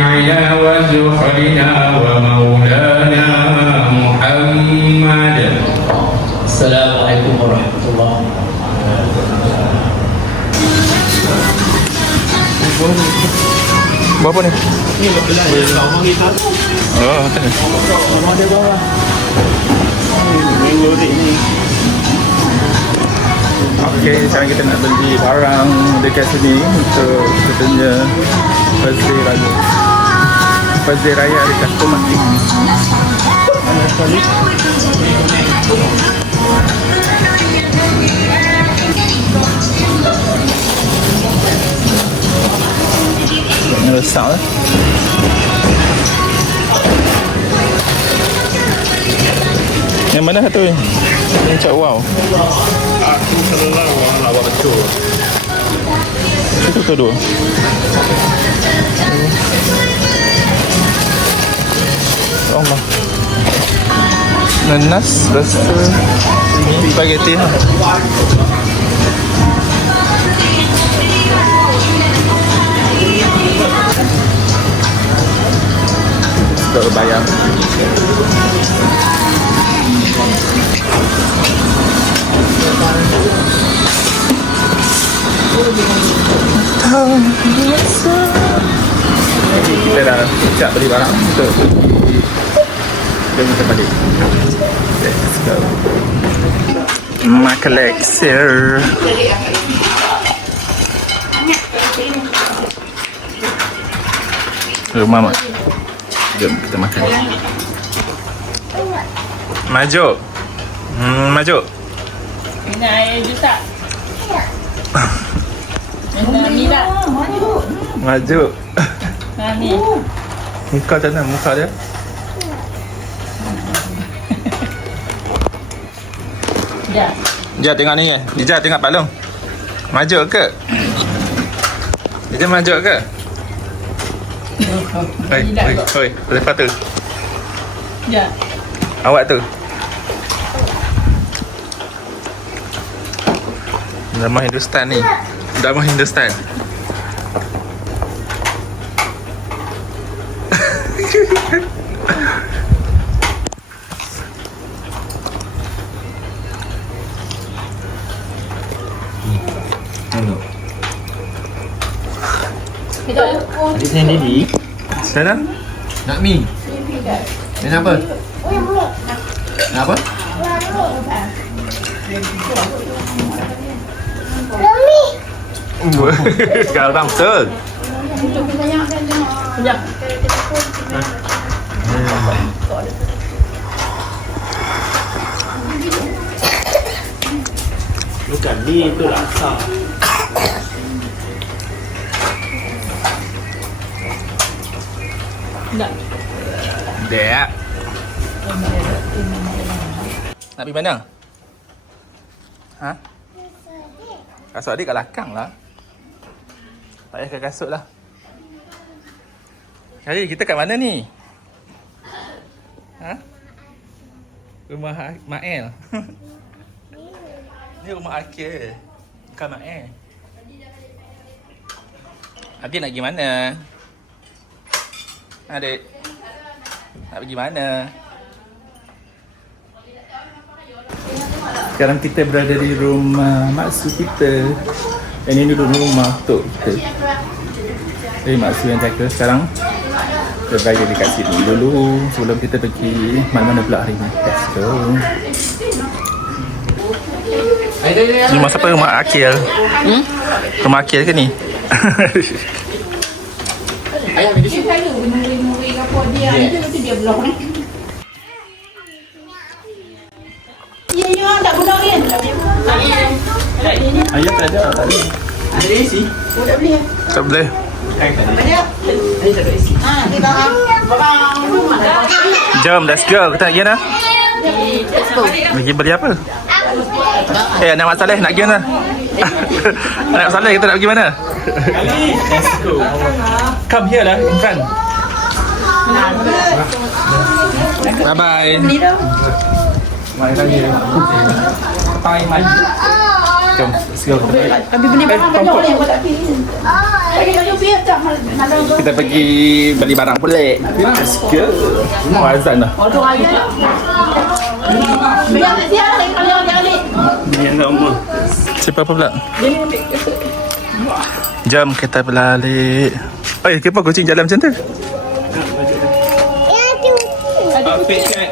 شفيعنا وزخرنا ومولانا محمد. Assalamualaikum warahmatullahi Berapa ni? Ni belah sama kita. Oh, Sama dia bawah. Minggu ni. okey, sekarang kita nak beli barang dekat sini untuk katanya Fazil Raya di customer ni. Mana sekali? Ini rosak lah. Yang mana satu ni? Yang cak wow. Aku selalu lawan betul. Itu kedua. Allah. Nanas rasa spaghetti lah. Tak bayar. Kita dah siap beli barang untuk kita balik. Let's go. My collection. Rumah mak. Jom kita makan. Maju. Maju. Ini air juta. Ini Mira. Maju. Ni. Muka macam mana muka dia? Ya. Dia tengok ni eh. Dia tengok Pak Long. Maju ke? Dia maju ke? Hoi, lepas tu. Ya. Awak tu. Drama Hindustan ni. Drama Hindustan. Adik saya Dedi. Sana? Nak mi. Nak apa? Nak apa? Kalau orang betul. Ya. Bukan ni tu rasa. Tak. Dek. Nak pergi mana? Ha? Kasut adik kat belakang lah. Tak payah ke kasut lah. Hari kita kat mana ni? Ha? Rumah Mael. Ni rumah Akil. Bukan Mael. Adik nak pergi mana? Adik nak pergi mana? Sekarang kita berada di rumah maksu kita. Yang ini dulu rumah tok kita. Jadi maksu yang jaga sekarang. Kita berada dekat sini dulu sebelum kita pergi mana-mana pula hari ni. Let's go. Rumah siapa? Rumah Akil. Rumah Akil ke ni? Ayah pergi sini. Saya muri-muri apa dia itu nanti dia blok ni. Ya, tak guna kan? Ayah tak ada, tak ada. Ada AC. Tak boleh. Tak boleh. Ada. Ada tak AC. Kita barang rumah dah. Jom, let's go. Kita nak pergi mana? Pergi beli apa? Anak Mak Saleh nak pergi mana? Anak Mak Saleh kita nak pergi mana? Let's go. Come here lah, in front. Bye bye. Mai lagi. Bye mai. Jom, let's go. Kami beli barang banyak ni buat tak pilih. Bagi kau biar tak malam. Kita pergi beli barang pelik. Let's go. Oh, azan dah. Orang aja. Biar dia lah kalau dia balik. Ni yang rumah. Siapa apa pula? Jom kita berlari. Kenapa kucing jalan macam tu? Apik kat.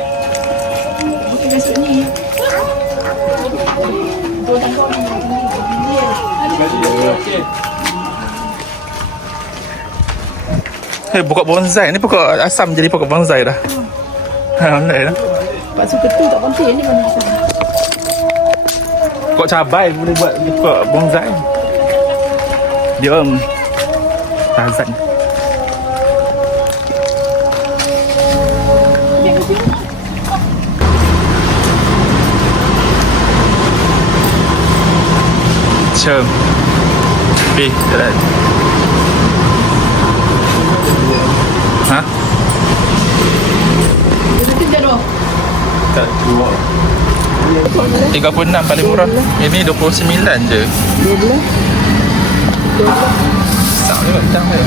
Pokok bonsai ni pokok asam jadi pokok bonsai dah. Alhamdulillah. Pak suka tu tak penting ni mana asal. Pokok cabai boleh buat pokok bonsai. Jom. Azan. Jom. Pergi jalan. Ha? Itu jodoh. Tak dua. 36 paling murah. Ini 29 je. 12. Tak boleh macam dia.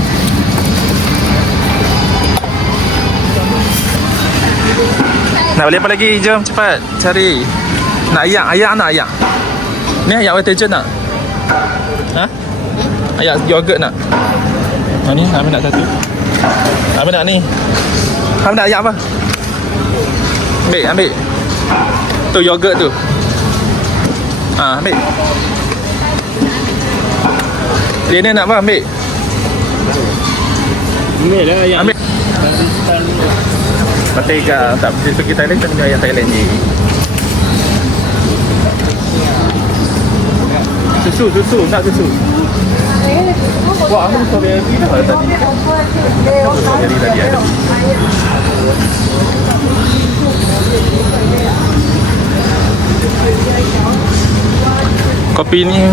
Nak beli apa lagi? Jom cepat cari. Nak ayak nak ayak. Ni ayak waterjen nak? Ha? Ayak yogurt nak? Ni Ambil nak satu. Ambil nak ni. Ambil nak ayak apa? Ambil. Tu yogurt tu. Ambil. Dia ni nak apa? Ambil. Ambil lah yang Ambil. Mentega. Tak pergi Thailand, kita minum ayam Thailand je. Susu. Nak susu. Wah, aku strawberry dah tadi. Strawberry tadi ada. Kopi ni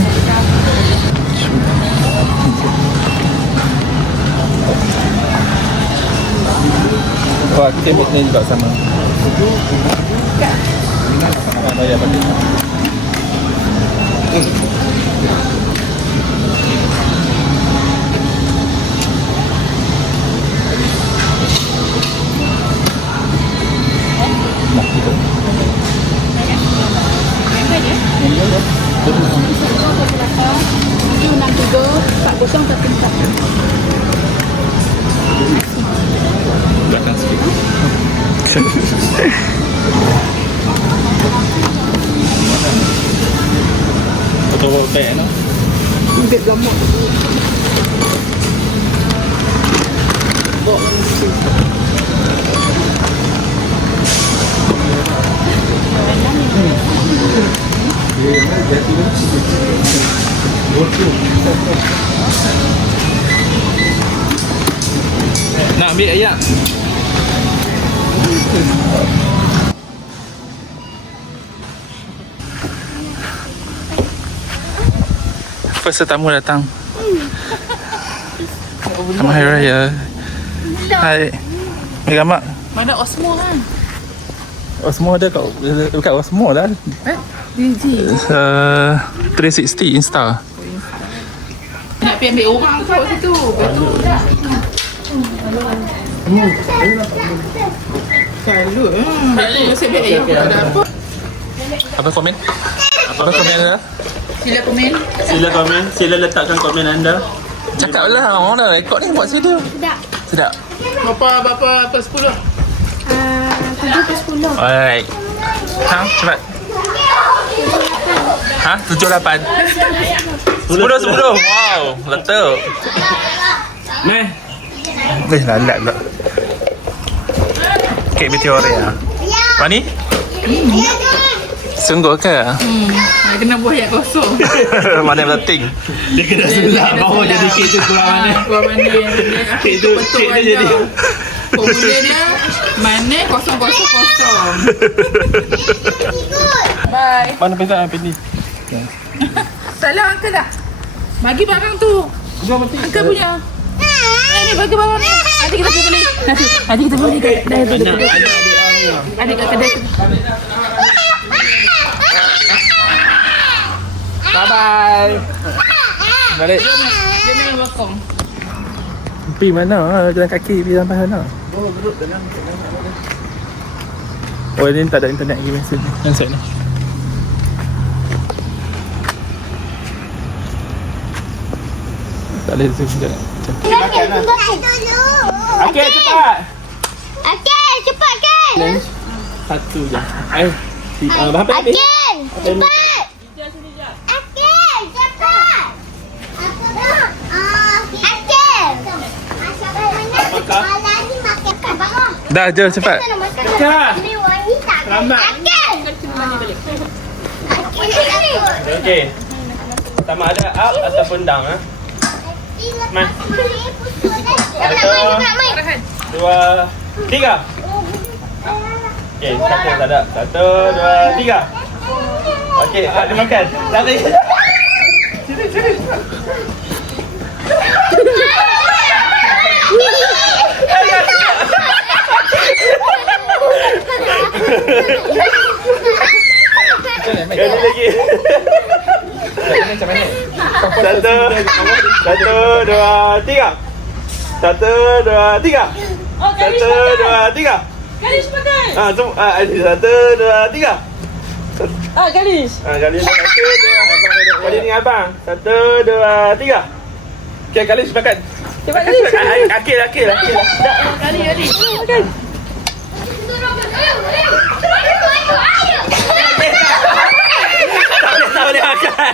wah, kita ambil ni juga sama. Bayar balik. Belakang sikit. Betul baik no? Bibit gamuk. Nak ambil ayak? First tetamu datang. Selamat Hari Raya. Hai. Ni gambar. Mana Osmo kan? Osmo ada kat Osmo dah. Biji. 360 Insta. Nak pergi ambil orang kat situ. Betul tak? Salut. Nasib baik. Ada apa? Apa komen? Apa komen anda? Sila komen. Sila komen. Sila letakkan komen anda. Cakap lah, orang dah rekod ni buat video. Sedap. Berapa 10? 7 ke 10. Alright. Cepat. 7-8. 10. Wow, letup. Meh. Lalat pula. Kek Victoria. Mana ni? Sungguh ke? Kena buah yang kosong. Mana yang penting? Dia kena sebelah bawah jadi kek tu kurang mana. Buah mana yang Kek tu jadi. Formula dia mana kosong. Bye. Mana pesan apa ni? Salah Uncle dah. Bagi barang tu. Uncle punya. Ni bagi barang ni. Nanti kita pergi beli. Nanti kita beli kat kedai tu. Adik kat kedai tu. Bye-bye. Balik. Dia main bakong. Pergi mana? Jalan kaki pergi sampai sana. Oh, ini tak ada internet lagi mesej ni. Handset ni. Tak boleh zoom sekejap. Okey, cepat. Okey, cepat kan? Challenge. Satu je. Berapa habis? Okey, cepat. Okey, cepat. Okey. Malah ni makan bangun. Dah, jom cepat. Cepat. Ni wangi tak? Selamat. Okey. Okey. Sama ada up ataupun down ah. Mai. 1, 2, 3. Okey, satu tak ada. 1, 2, 3. Okey, tak ada makan. Lari. Kali lagi. Macam mana? 1, 2, 3. 1, 2, 3. 1, 2, 3. Kalish pakai. Semua 1, 2, 3. Kalish. Kali ni 1, 2. Kali ni abang. 1, 2, 3. Okey, kali sepakat. Cepat Kalish. Akil. Kali. Makan. Tak boleh makan.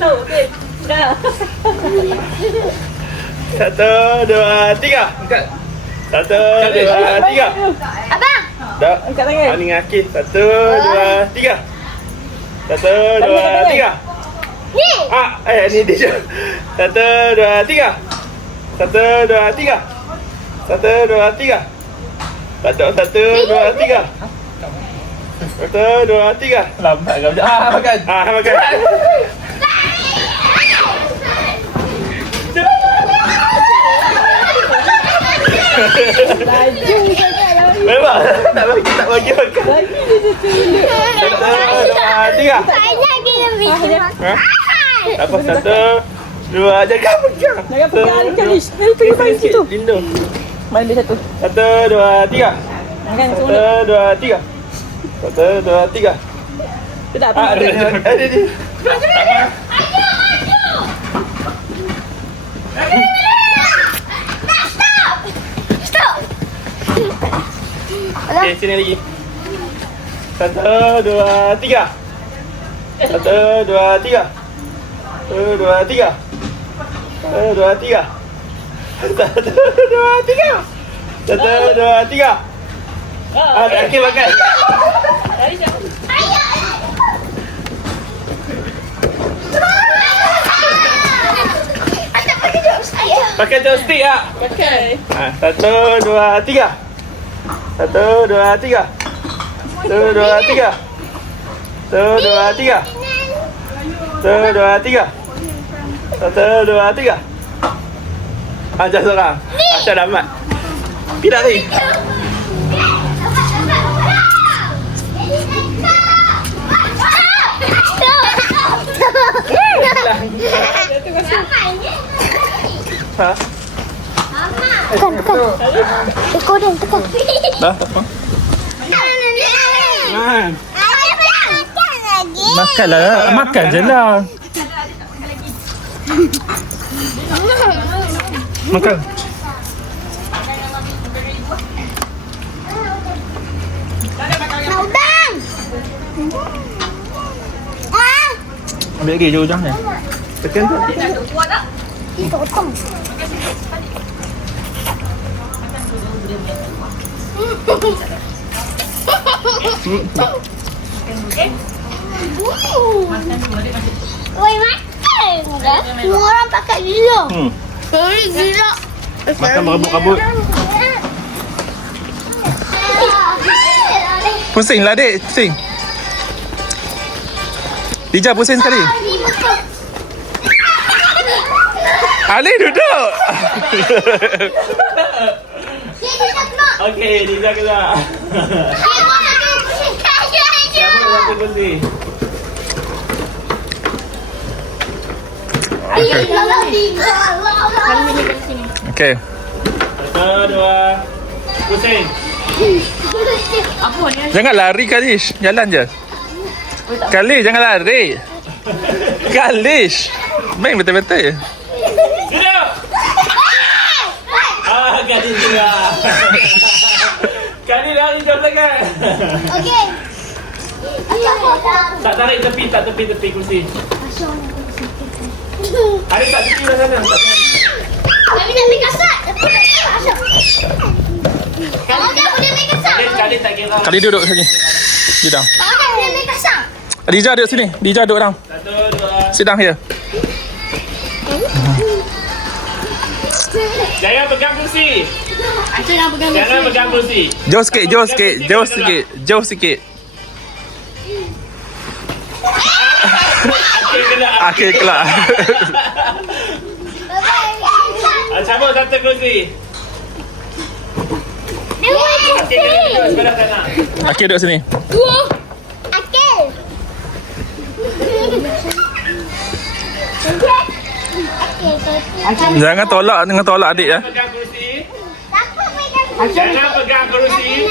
Tahu, okey. Dah. 1, 2, 3. Angkat. 1, 2, 3. Abang. Dah. Angkat tangan. Ni akil. 1, 2, 3. 1, 2, 3. Ni. Ni dia. 1, 2, 3. 1, 2, 3. 1, 2, 3. Tak ada. 1, 2, 3. 1, 2, 3. Lambat kau. Makan. Makan. Laju sangat. Memang tak bagi makan. Lagi dia tertunduk. 1, 2, 3. Banyak dia lebih. Apa 1, 2, jangan pegang. Jangan pegang Kalish. Mari pergi main situ. Lindu. Main dia satu. 1, 2, 3. Makan semua. 1, 2, 3. 1, 2, 3. Dia tak Ada. Stop. Okey, sini lagi. 1, 2, 3. 1, 2, 3. 1, 2, 3. 1, 2, 3. 1, 2, 3. 1, 2, 3. Okey, makan. Pakai joystick tak? pakai. 1, 2, 3. 1, 2, 3. 1, 2, 3. 1, 2, 3. 1, 2, 3. 1, 2, 3. Jangan seorang. Asal damat. Pergi lari. Tekan. Recording, tekan. Dah, tak apa. Makan lagi. Makanlah. Makan je lah. Makan. Bang. Ambil lagi hujung ni. Tekan tu. Itu potong. Woi, makan dah. Semua orang pakai gila. Gila. Makan berebut-rebut. Pusing lah dek, pusing. Dija pusing sekali. Ali duduk. Okey, dia keluar. Saya mau nak pusing. Siapa yang pusing? Kalau tiga. Okay. 1, 2, pusing. Apa ni? Jangan lari Kalish. Jalan je. Kalish jangan lari. Kalish. Main betul-betul. Duduk. Kali juga. Kali lari jauh sangat. Okey. Tak tarik tepi, tak tepi kursi. Ada tak tepi dah sana. Kami nak main kasar. Kalau dia boleh main kasar. Kali tak kira. Kali duduk sini. Duduk. Kalau dia boleh main kasar. Riza duduk sini. Riza duduk down. 1, 2. Sit down here. Jangan pegang kursi. Acik nak pegang Jangan pegang kursi. Jauh sikit, jauh sikit, jauh sikit, jauh sikit. Akhir kena. Akhir kelak. Cabut satu kursi. Dia boleh Akhir kena duduk sebelah sana. Akhir duduk sini. Akil. Jangan tolak adik ya. Pegang kursi. Takut pegang kursi. Jangan pegang kursi.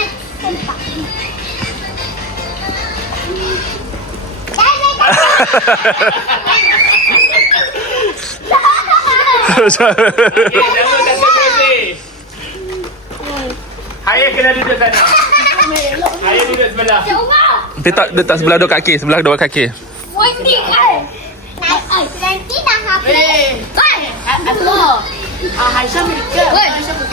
Jangan satu kursi. Ayah kena duduk sana. Ayah duduk sebelah. Dia tak sebelah dua kaki, sebelah dua kaki. Nanti dah habis. Aisyah mereka.